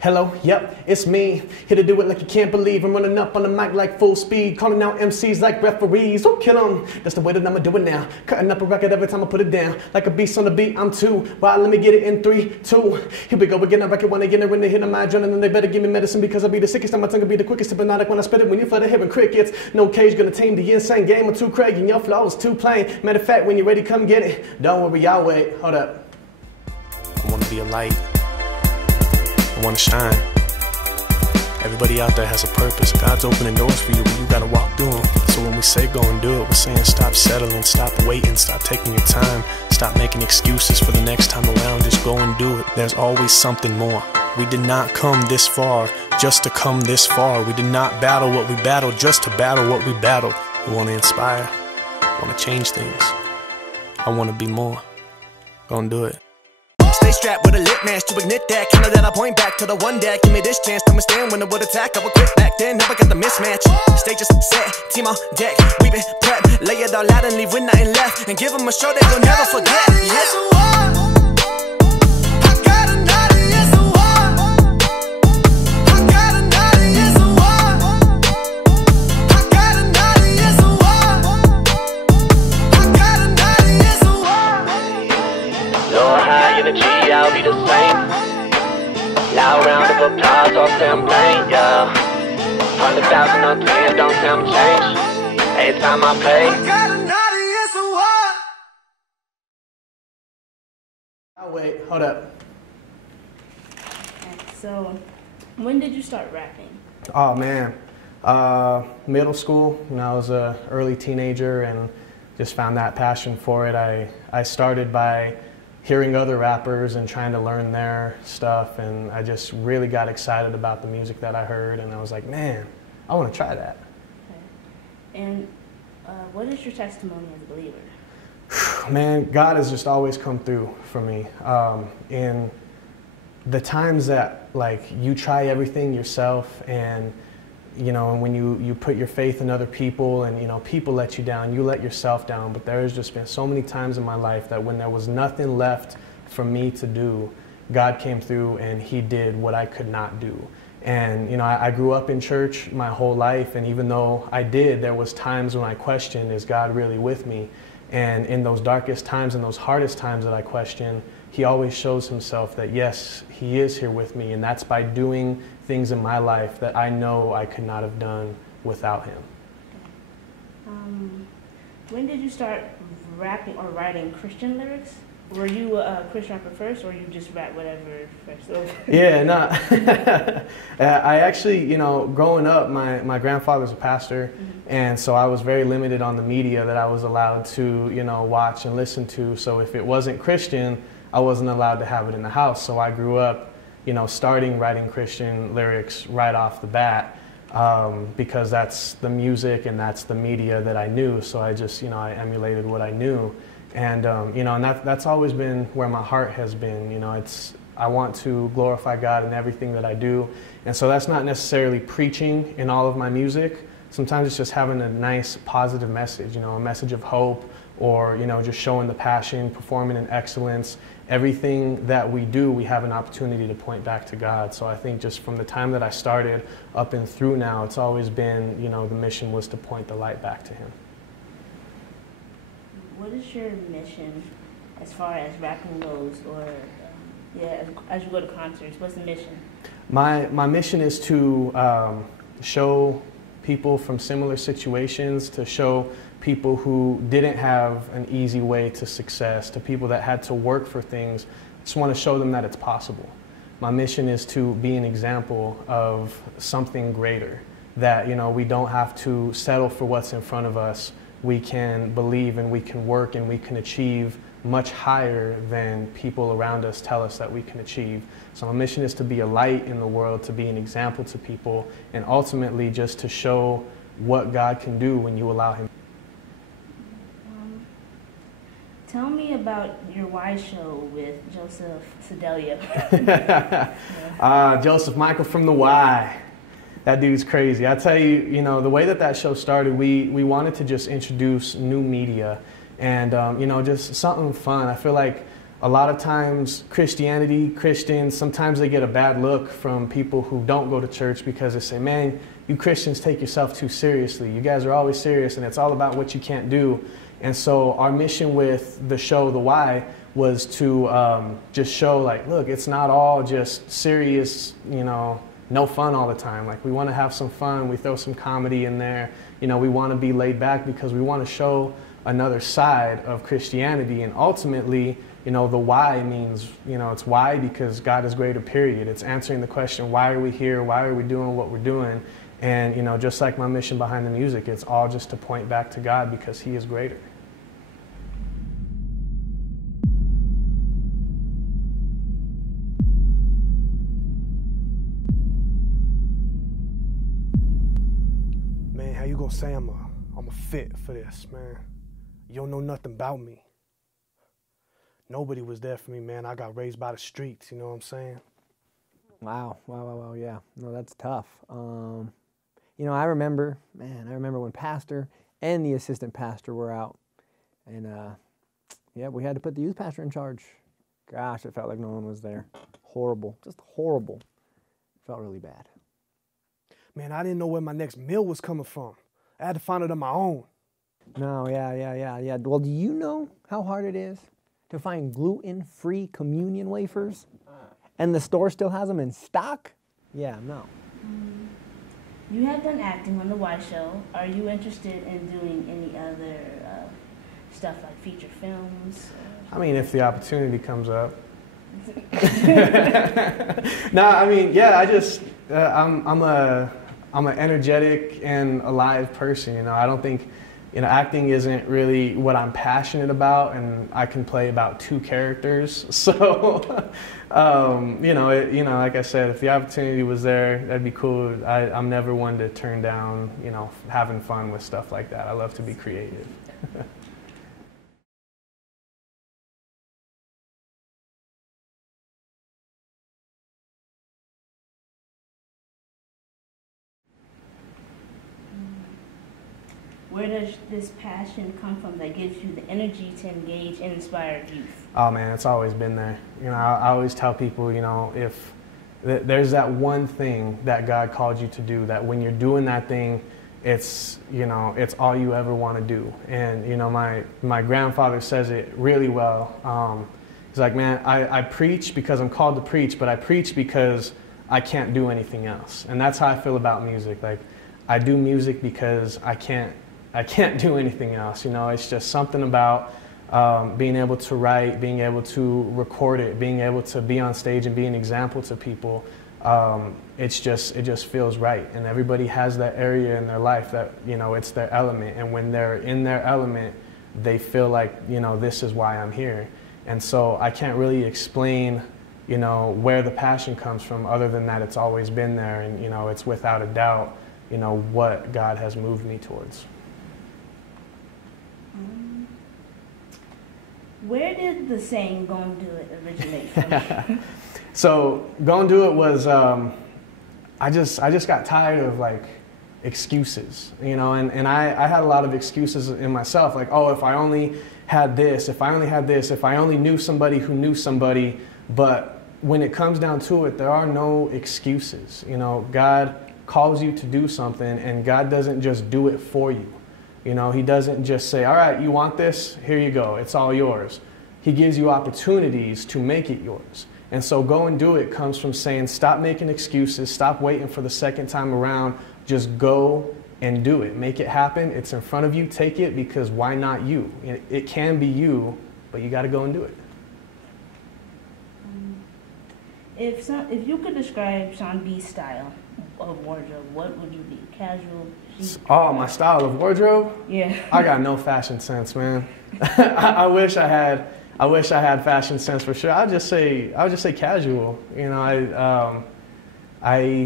Hello, yep, it's me. Here to do it like you can't believe. I'm running up on the mic like full speed, calling out MCs like referees. Oh, kill 'em. That's the way that I'ma do it now. Cutting up a record every time I put it down. Like a beast on the beat, I'm two. Right, let me get it in 3, 2. Here we go again. I reckon when they get it, when they hit my adrenaline, then they better give me medicine because I'll be the sickest and my tongue will be the quickest. Hypnotic when I spit it. When you flutter hearing crickets, no cage gonna tame the insane game of too Craig and your flow is too plain. Matter of fact, when you're ready, come get it. Don't worry, I'll wait. Hold up. I wanna be a light. I wanna shine. Everybody out there has a purpose. God's opening doors for you, but you gotta walk through them. So when we say go and do it, we're saying stop settling, stop waiting, stop taking your time, stop making excuses for the next time around, just go and do it. There's always something more. We did not come this far just to come this far. We did not battle what we battled just to battle what we battled. We wanna inspire, wanna change things. I wanna be more. Go and do it. Stay strapped with a lit match to ignite that. Counter that I point back to the one that give me this chance to stand when I would attack. I would quit back then, never got the mismatch. Stage is set, team on deck. We been prepped, lay it all out and leave with nothing left. And give them a show they will never forget. Yeah. I'll be the same. Loud round of applause, all champagne, yeah. 100,000 on 10, don't tell me change. Every time I pay. Oh, wait, hold up. So, when did you start rapping? Oh man, middle school when I was an early teenager and just found that passion for it. I started by hearing other rappers and trying to learn their stuff, and I just really got excited about the music that I heard, and I was like, man, I want to try that. Okay. And what is your testimony as a believer? Man, God has just always come through for me. In the times that like you try everything yourself, and you know, when you put your faith in other people and, you know, people let you down, you let yourself down. But there has just been so many times in my life that when there was nothing left for me to do, God came through and He did what I could not do. And, you know, I grew up in church my whole life, and even though I did, there was times when I questioned, is God really with me? And in those darkest times and those hardest times that I questioned, He always shows Himself that yes, He is here with me, and that's by doing things in my life that I know I could not have done without Him. When did you start rapping or writing Christian lyrics? Were you a Christian rapper first, or you just rap whatever first? Yeah, no. I actually, you know, growing up, my grandfather's a pastor, and so I was very limited on the media that I was allowed to, you know, watch and listen to. So if it wasn't Christian, I wasn't allowed to have it in the house. So I grew up, you know, starting writing Christian lyrics right off the bat, because that's the music and that's the media that I knew. So I just, you know, I emulated what I knew. And, you know, and that's always been where my heart has been. You know, I want to glorify God in everything that I do. And so that's not necessarily preaching in all of my music. Sometimes it's just having a nice positive message, you know, a message of hope, or, you know, just showing the passion, performing in excellence. Everything that we do, we have an opportunity to point back to God. So I think just from the time that I started up and through now, it's always been, you know, the mission was to point the light back to Him. What is your mission as far as rapping goes, or yeah, as you go to concerts? What's the mission? My mission is to show people from similar situations, to show people who didn't have an easy way to success, to people that had to work for things. I just want to show them that it's possible. My mission is to be an example of something greater, that, you know, we don't have to settle for what's in front of us. We can believe and we can work and we can achieve much higher than people around us tell us that we can achieve. So my mission is to be a light in the world, to be an example to people, and ultimately just to show what God can do when you allow Him. Tell me about your Y show with Joseph Sedelia. Joseph Michael from the Y. That dude's crazy. I tell you, you know, the way that show started, we wanted to just introduce new media and, you know, just something fun. I feel like a lot of times Christians, sometimes they get a bad look from people who don't go to church because they say, man, you Christians take yourself too seriously. You guys are always serious and it's all about what you can't do. And so our mission with the show, The Why, was to just show like, look, it's not all just serious, you know, no fun all the time. Like we want to have some fun. We throw some comedy in there. You know, we want to be laid back because we want to show another side of Christianity. And ultimately, you know, the why means, you know, it's why because God is greater, period. It's answering the question, why are we here? Why are we doing what we're doing? And, you know, just like my mission behind the music, it's all just to point back to God because He is greater. Man, how you gonna say I'm a fit for this, man? You don't know nothing about me. Nobody was there for me, man. I got raised by the streets, you know what I'm saying? Wow, yeah. No, that's tough. You know, I remember when pastor and the assistant pastor were out. And, yeah, we had to put the youth pastor in charge. Gosh, it felt like no one was there. Horrible, just horrible. Felt really bad. Man, I didn't know where my next meal was coming from. I had to find it on my own. No, yeah. Well, do you know how hard it is to find gluten-free communion wafers? And the store still has them in stock? Yeah, no. You have done acting on The Why Show. Are you interested in doing any other stuff like feature films? I mean, if the opportunity comes up. No, I mean, yeah, I'm an energetic and alive person. You know, I don't think, you know, acting isn't really what I'm passionate about, and I can play about 2 characters. So, you know, like I said, if the opportunity was there, that'd be cool. I'm never one to turn down, you know, having fun with stuff like that. I love to be creative. Where does this passion come from that gives you the energy to engage and inspire youth? Oh man, it's always been there. You know, I always tell people, you know, if there's that one thing that God called you to do, that when you're doing that thing, it's, you know, it's all you ever want to do. And, you know, my grandfather says it really well. He's like, man, I preach because I'm called to preach, but I preach because I can't do anything else. And that's how I feel about music. Like, I do music because I can't do anything else. You know, it's just something about being able to write, being able to record it, being able to be on stage and be an example to people. It just feels right. And everybody has that area in their life that, you know, it's their element. And when they're in their element, they feel like, you know, this is why I'm here. And so I can't really explain, you know, where the passion comes from other than that it's always been there. And, you know, it's without a doubt, you know, what God has moved me towards. Where did the saying "Gon' Do It" originate from? So "Gon' Do It" was I just got tired of like excuses, you know, and I had a lot of excuses in myself, like, oh, if I only had this, if I only had this, if I only knew somebody who knew somebody. But when it comes down to it, there are no excuses. You know, God calls you to do something, and God doesn't just do it for you. You know, He doesn't just say, all right, you want this? Here you go. It's all yours. He gives you opportunities to make it yours. And so "Go and Do It" comes from saying, stop making excuses, stop waiting for the second time around, just go and do it. Make it happen. It's in front of you. Take it, because why not you? It can be you, but you got to go and do it. If you could describe Sean B's style of wardrobe, what would you be? Casual? Chic? Oh, my style of wardrobe? Yeah. I got no fashion sense, man. I wish I had fashion sense for sure. I would just say casual. You know, I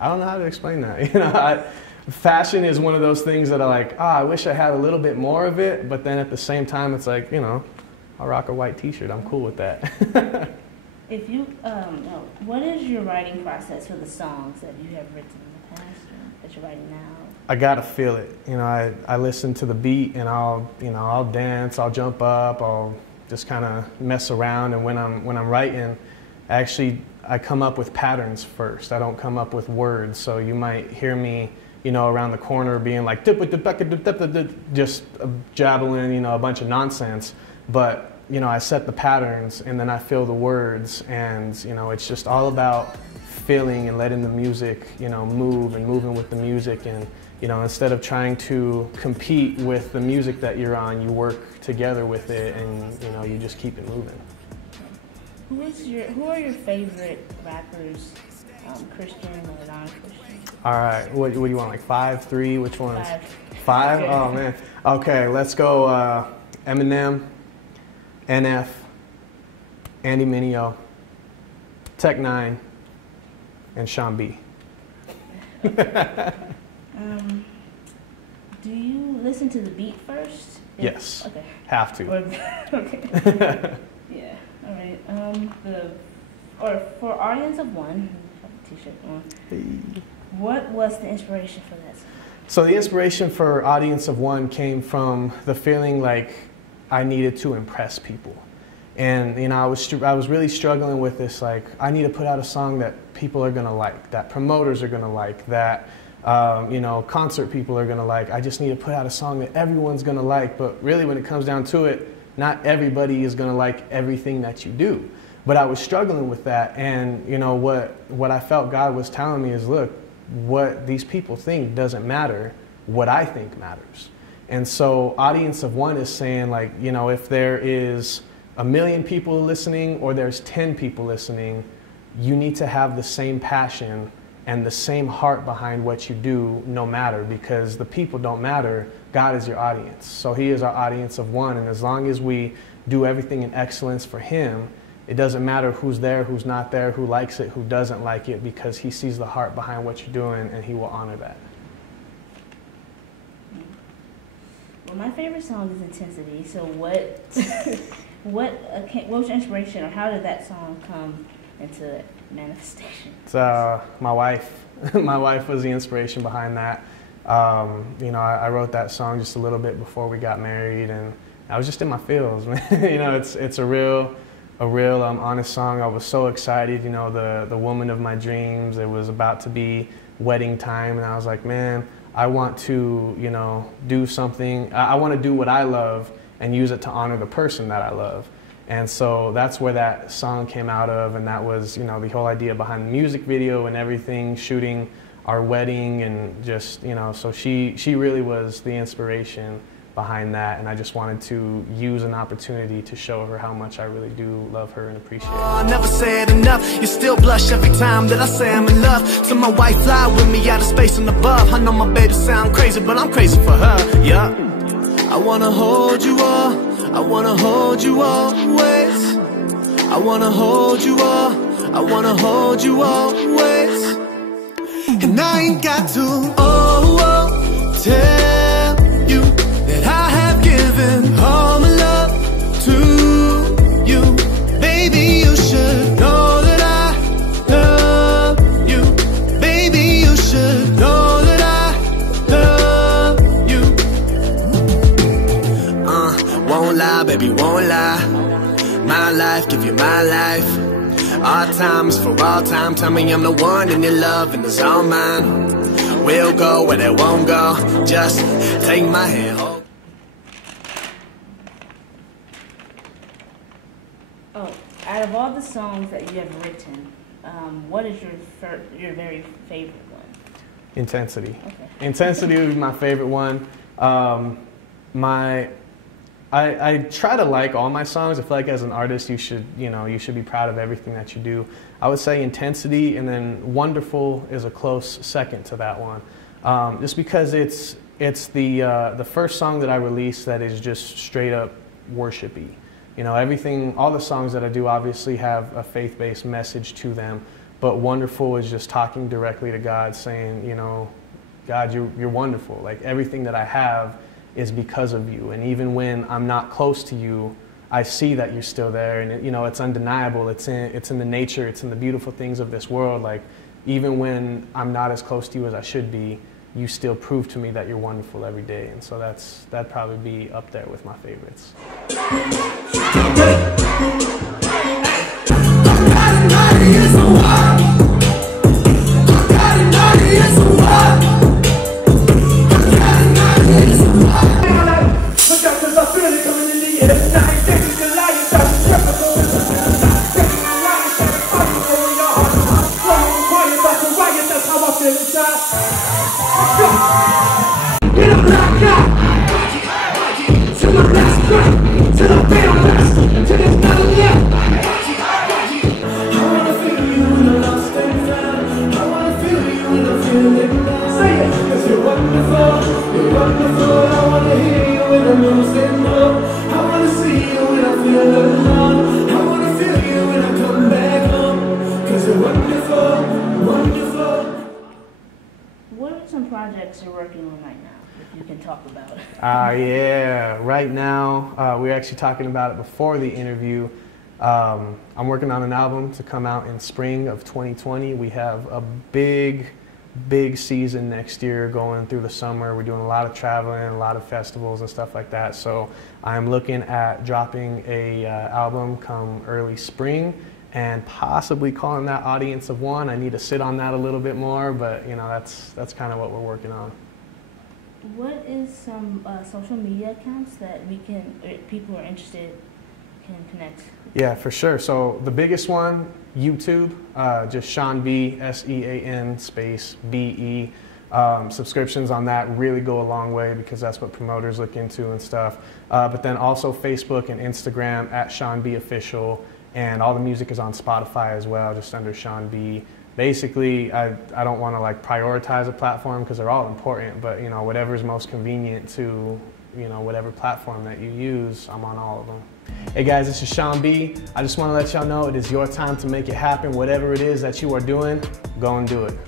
don't know how to explain that. You know, fashion is one of those things that I like, I wish I had a little bit more of it, but then at the same time, it's like, you know, I'll rock a white t-shirt. I'm cool with that. If you, what is your writing process for the songs that you have written in the past that you're writing now? I gotta feel it. You know, I listen to the beat and I'll dance, I'll jump up, I'll just kind of mess around. And when I'm writing, I come up with patterns first. I don't come up with words. So you might hear me, you know, around the corner being like just jabbling, you know, a bunch of nonsense. But you know, I set the patterns and then I feel the words, and you know, it's just all about feeling and letting the music, you know, move and moving with the music. And you know, instead of trying to compete with the music that you're on, you work together with it, and you know, you just keep it moving. Who are your favorite rappers, Christian or non-Christian? All right, what do you want, like 5, 3, which ones? 5. 5? Oh man. Okay, let's go Eminem, NF, Andy Mineo, Tech 9, and Sean B. Do you listen to the beat first? Yes. Okay. Have to. Okay. Yeah. All right. For audience of one, I have a T-shirt on. What was the inspiration for that song? So the inspiration for Audience of One came from the feeling like I needed to impress people. And you know, I was really struggling with this, like, I need to put out a song that people are gonna like, that promoters are gonna like, that you know, concert people are gonna like. I just need to put out a song that everyone's gonna like. But really, when it comes down to it, not everybody is gonna like everything that you do. But I was struggling with that, and you know, what I felt God was telling me is, look, what these people think doesn't matter. What I think matters. And so Audience of One is saying, like, you know, if there is 1 million people listening or there's 10 people listening, you need to have the same passion and the same heart behind what you do, no matter, because the people don't matter. God is your audience. So He is our audience of one, and as long as we do everything in excellence for Him, it doesn't matter who's there, who's not there, who likes it, who doesn't like it, because He sees the heart behind what you're doing, and He will honor that. Well, my favorite song is Intensity. So what was your inspiration, or how did that song come into manifestation? It's my wife. My wife was the inspiration behind that. You know, I wrote that song just a little bit before we got married, and I was just in my feels, man. You know, it's a real honest song. I was so excited. You know, the woman of my dreams. It was about to be wedding time, and I was like, man, I want to, you know, do something. I want to do what I love and use it to honor the person that I love. And so that's where that song came out of, and that was, you know, the whole idea behind the music video and everything, shooting our wedding, and just, you know, so she really was the inspiration behind that, and I just wanted to use an opportunity to show her how much I really do love her and appreciate her. I never said enough. You still blush every time that I say I'm in love. So my wife fly with me out of space and above. I know my baby sound crazy, but I'm crazy for her. Yeah. I wanna hold you all. I wanna hold you always. I wanna hold you all. I wanna hold you always. And I ain't got to tell you that I have given all my love to you. Baby, you should know that I love you. Baby, you should know that I love you. Won't lie, baby, won't lie. My life, give you my life. Our time is for all time. Tell me I'm the one and your love and it's all mine. We'll go where they won't go. Just take my hand. Oh, out of all the songs that you have written, what is your very favorite one? Intensity. Okay. Intensity would be my favorite one. I try to like all my songs. I feel like as an artist, you should be proud of everything that you do. I would say Intensity, and then Wonderful is a close second to that one. Just because it's the first song that I released that is just straight up worshipy. You know, all the songs that I do obviously have a faith-based message to them, but Wonderful is just talking directly to God, saying, you know, God, you're wonderful. Like, everything that I have is because of you, and even when I'm not close to you, I see that you're still there, and you know, it's undeniable. It's in the nature, it's in the beautiful things of this world. Like, even when I'm not as close to you as I should be, you still prove to me that you're wonderful every day, and so that'd probably be up there with my favorites. What are some projects you're working on right now, if you can talk about it? Yeah, right now, we were actually talking about it before the interview. I'm working on an album to come out in spring of 2020. We have a big season next year going through the summer. We're doing a lot of traveling, a lot of festivals and stuff like that. So I'm looking at dropping a album come early spring and possibly calling that Audience of One. I need to sit on that a little bit more, but you know, that's kind of what we're working on. What is some social media accounts that we can, or if people are interested, can connect? Yeah, for sure. So the biggest one, YouTube, just Sean B, S-E-A-N space B-E. Subscriptions on that really go a long way because that's what promoters look into and stuff. But then also Facebook and Instagram at Sean B Official, and all the music is on Spotify as well, just under Sean B. Basically, I don't want to like prioritize a platform because they're all important, but you know, whatever's most convenient to, you know, whatever platform that you use, I'm on all of them. Hey guys, this is Sean B. I just want to let y'all know it is your time to make it happen. Whatever it is that you are doing, go and do it.